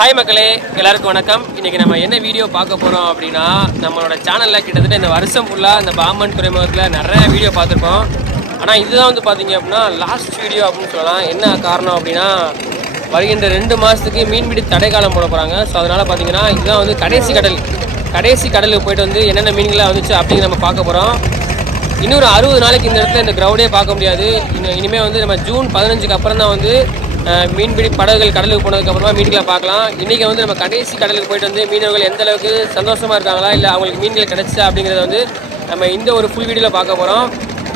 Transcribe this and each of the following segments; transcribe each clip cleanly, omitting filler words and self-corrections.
Hi மக்களே, எல்லாருக்கும் வணக்கம். இன்றைக்கி நம்ம என்ன வீடியோ பார்க்க போகிறோம் அப்படின்னா, நம்மளோட சேனலில் கிட்டத்தட்ட இந்த வருஷம் ஃபுல்லாக இந்த பாம்பன் துறைமுகத்தில் நிறைய வீடியோ பார்த்துருக்கோம். ஆனால் இதுதான் வந்து பார்த்திங்க அப்படின்னா லாஸ்ட் வீடியோ அப்படின்னு சொல்லலாம். என்ன காரணம் அப்படின்னா, வருகின்ற 2 மாதத்துக்கு மீன்பிடி தடை காலம் போட போகிறாங்க. ஸோ அதனால் பார்த்திங்கன்னா இதுதான் வந்து கடைசி கடலுக்கு போய்ட்டு வந்து என்னென்ன மீன்களாக வந்துச்சு அப்படிங்கிற நம்ம பார்க்க போகிறோம். இன்னொரு 60 நாளைக்கு இந்த இடத்துல இந்த க்ரௌடே பார்க்க முடியாது. இனிமேல் வந்து நம்ம ஜூன் 15க்கு அப்புறம் தான் வந்து மீன்பிடி படகுகள் கடலுக்கு போனதுக்கப்புறமா மீன்களை பார்க்கலாம். இன்றைக்கி வந்து நம்ம கடைசி கடலுக்கு போய்ட்டு வந்து மீனவர்கள் எந்த அளவுக்கு சந்தோஷமாக இருக்காங்களா, இல்லை அவங்களுக்கு மீன்கள் கிடச்சா அப்படிங்கிறத வந்து நம்ம இந்த ஒரு ஃபுல் வீடியோவில் பார்க்க போகிறோம்.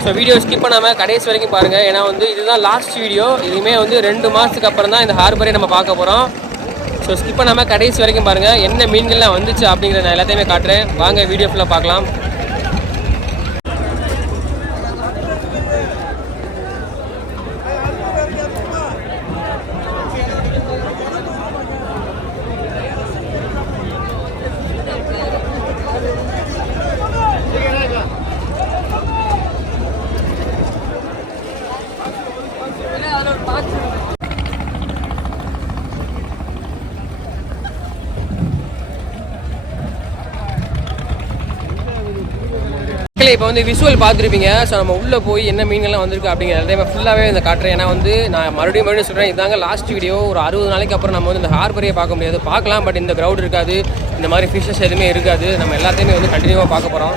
ஸோ வீடியோ ஸ்கிப் பண்ணாமல் கடைசி வரைக்கும் பாருங்கள். ஏன்னா வந்து இதுதான் லாஸ்ட் வீடியோ. இதுவுமே வந்து 2 மாதத்துக்கு அப்புறம் தான் இந்த ஹார்பரே நம்ம பார்க்க போகிறோம். ஸோ ஸ்கிப் பண்ணாமல் கடைசி வரைக்கும் பாருங்கள். என்ன மீன்கள்லாம் வந்துச்சு அப்படிங்கிறத நான் எல்லாத்தையுமே காட்டுறேன். வாங்க வீடியோ ஃபுல்லாக பார்க்கலாம். இப்போ வந்து விஷுவல் பார்த்துருப்பீங்க. ஸோ நம்ம உள்ளே போய் என்ன மீன்கள்லாம் வந்திருக்கு அப்படிங்கிற எல்லாமே ஃபுல்லாகவே இந்த காட்டுறேன். ஏன்னா வந்து நான் மறுபடியும் சொல்கிறேன், இதாங்க லாஸ்ட் வீடியோ. ஒரு 60 நாளைக்கு அப்புறம் நம்ம வந்து இந்த ஹார்பரையே பார்க்க முடியாது. பார்க்கலாம், பட் இந்த க்ரௌட் இருக்காது, இந்த மாதிரி ஃபிஷ்ஷஸ் எதுவுமே இருக்காது. நம்ம எல்லாத்தையுமே வந்து கண்டினியூவாக பார்க்க போகிறோம்.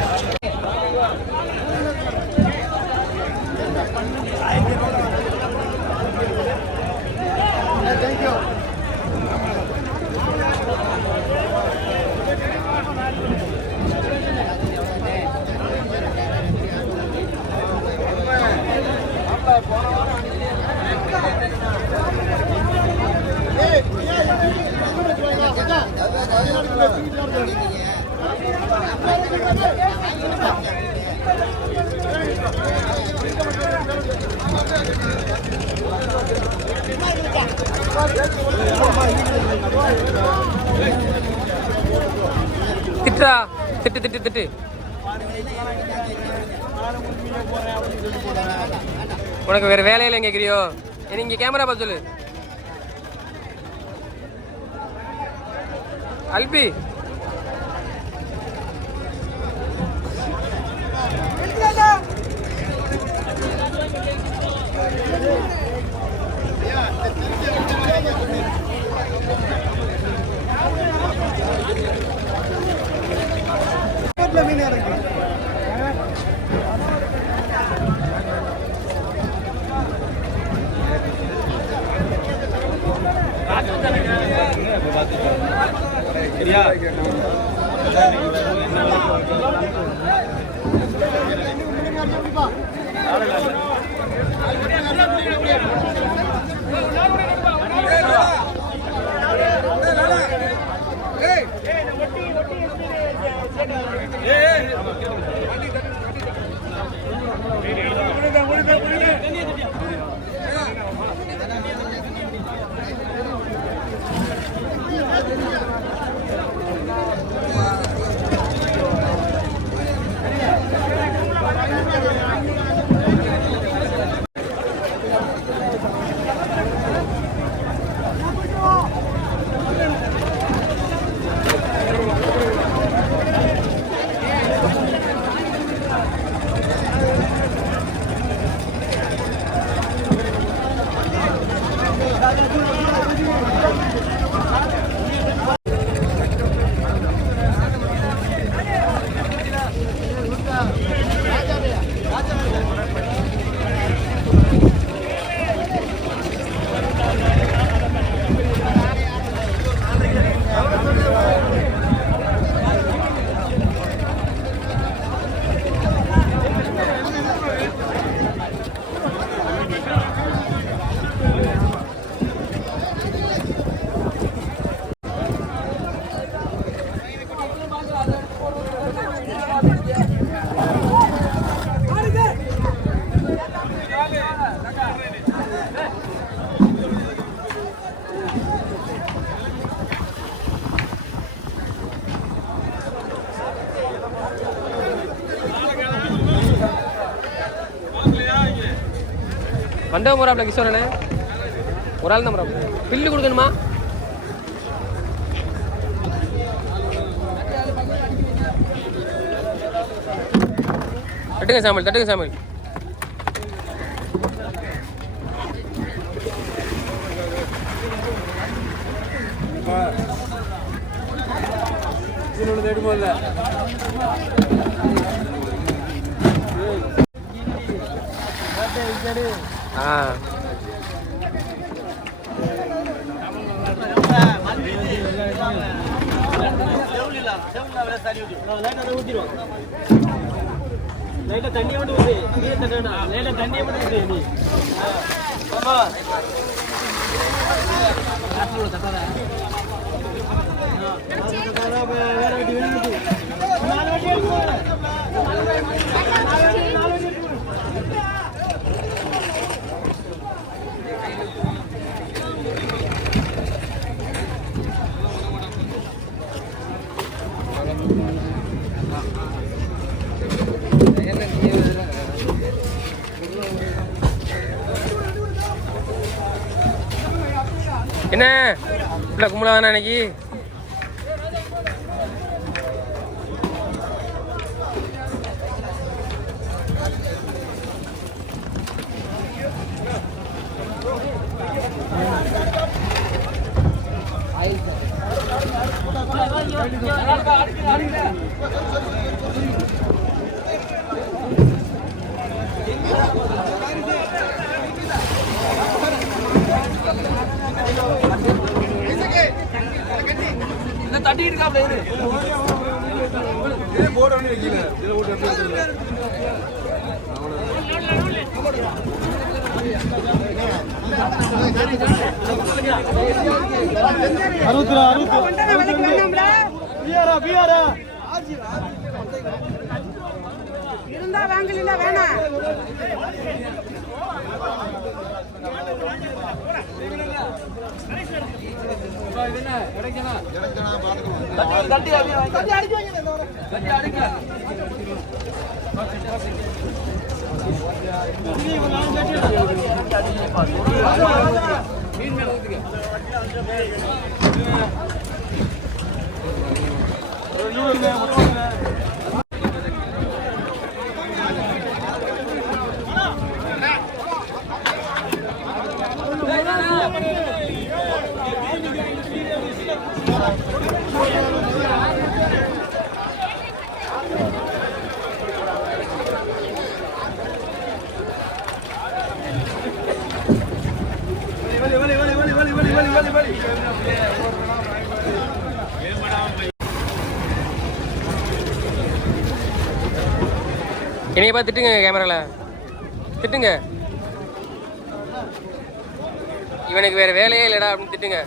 திட்டா திட்டு உனக்கு வேற வேலையில கேட்குறியோ? நீங்க கேமரா பார்த்து சொல்லு. அல்பி மண்டபம் போகிறாப்புல கிஷோரனே ஒரு ஆள் தான் போகிறாப்புல. பில்லு கொடுக்கணுமா? தட்டுங்க சாமல், தட்டுங்க சாமல். தண்ணியை மட்டும் தண்ணியை மட்டும் என்ன இல்லை கும்பலா தானே அன்னைக்கு? தட்டி இருக்காப்ல போட இருந்தா வாங்கல வேணாம். என்னைய பார்த்து திட்டுங்க, கேமரால திட்டுங்க. இவனுக்கு வேற வேலையே இல்லடா அப்படின்னு திட்டுங்க.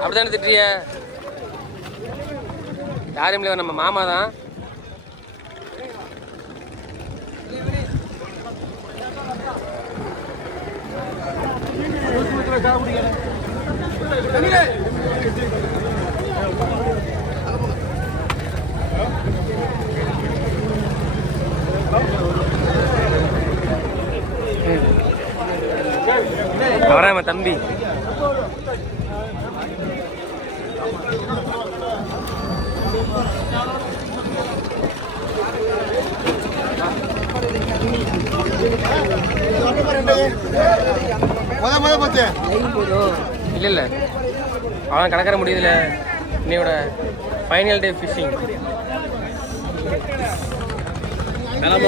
அப்படித்தானே திட்டுறிய? யாரும் இல்லை, நம்ம மாமா தான். அவராம தம்பி இல்ல இல்ல அவன் கடற்கரை முடியுதுல. இன்னையோட ஃபைனல் டே ஃபிஷிங்.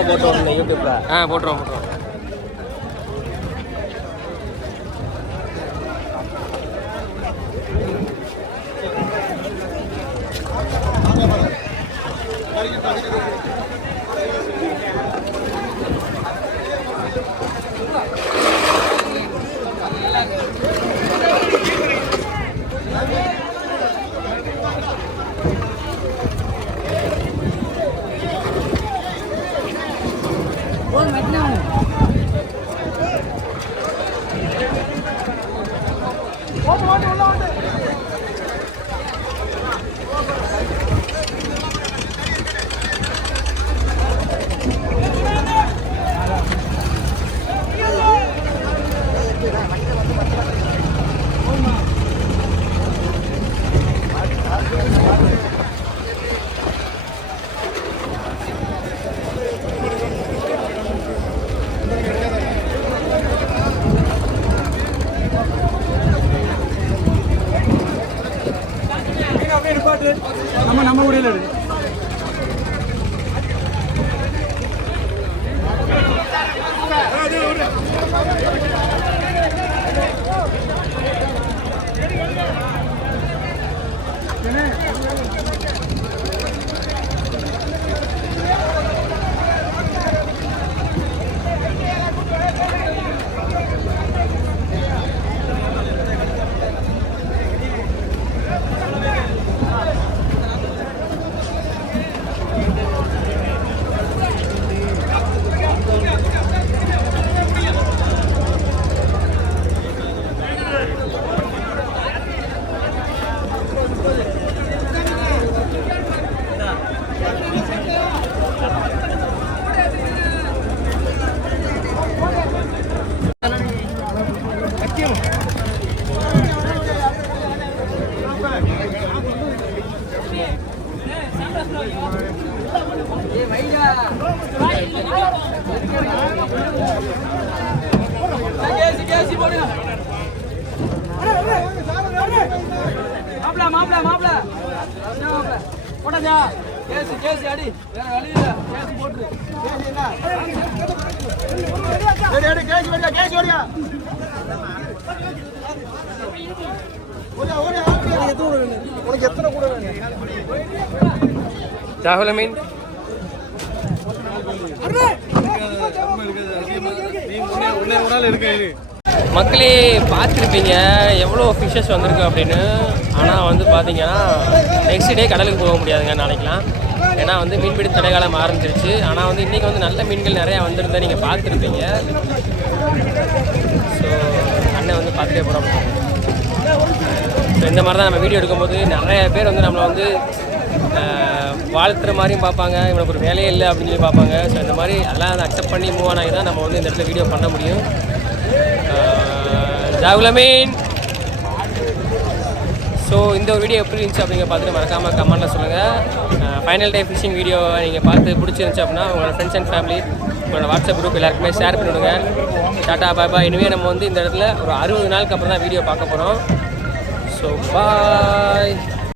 போட்டுருவோம் யூடியூப்ல. போட்டுருவோம். மாப்பிள போட்டாச்சா? கேசி அடி, வேற வழி இல்ல. கேசி போட்டுரு. உனக்கு எத்தனை கூட ராகுல் மீன் மக்களே பார்த்துருப்பீங்க எவ்வளோ ஃபிஷ்ஷஸ் வந்திருக்கு அப்படின்னு. ஆனால் வந்து பார்த்தீங்கன்னா நெக்ஸ்ட் டே கடலுக்கு போக முடியாதுங்க நாளைக்கெலாம். ஏன்னா வந்து மீன்பிடி தடைகாலம் ஆரம்பிச்சிருச்சு. ஆனால் வந்து இன்றைக்கி வந்து நல்ல மீன்கள் நிறையா வந்திருந்தா நீங்கள் பார்த்துருப்பீங்க. ஸோ அண்ணன் வந்து பார்த்துட்டே போகிறோம். ஸோ இந்த மாதிரி தான் நம்ம வீடியோ எடுக்கும்போது நிறைய பேர் வந்து நம்மளை வந்து வாழ்த்துற மாதிரியும் பார்ப்பாங்க, இவனுக்கு ஒரு வேலையே இல்லை அப்படின்னு சொல்லி பார்ப்பாங்க. ஸோ இந்த மாதிரி அதெல்லாம் அதை அக்செப்ட் பண்ணி மூவ் ஆனாங்க தான் நம்ம வந்து இந்த இடத்துல வீடியோ பண்ண முடியும். ஜாகுலமீன். ஸோ இந்த ஒரு வீடியோ எப்படி இருந்துச்சு அப்படிங்கிற பார்த்துட்டு மறக்காமல் கமெண்ட்டில் சொல்லுங்கள். ஃபைனல் டே ஃபிஷிங் வீடியோ நீங்கள் பார்த்து பிடிச்சிருந்துச்சு அப்படின்னா உங்களோட ஃப்ரெண்ட்ஸ் அண்ட் ஃபேமிலி, உங்களோட வாட்ஸ்அப் குரூப் எல்லாருக்குமே ஷேர் பண்ணிவிடுங்க. டாட்டா பாய் பாய். இனிமேல் நம்ம வந்து இந்த இடத்துல ஒரு 60 நாளுக்கு அப்புறம் தான் வீடியோ பார்க்க போகிறோம். So bye.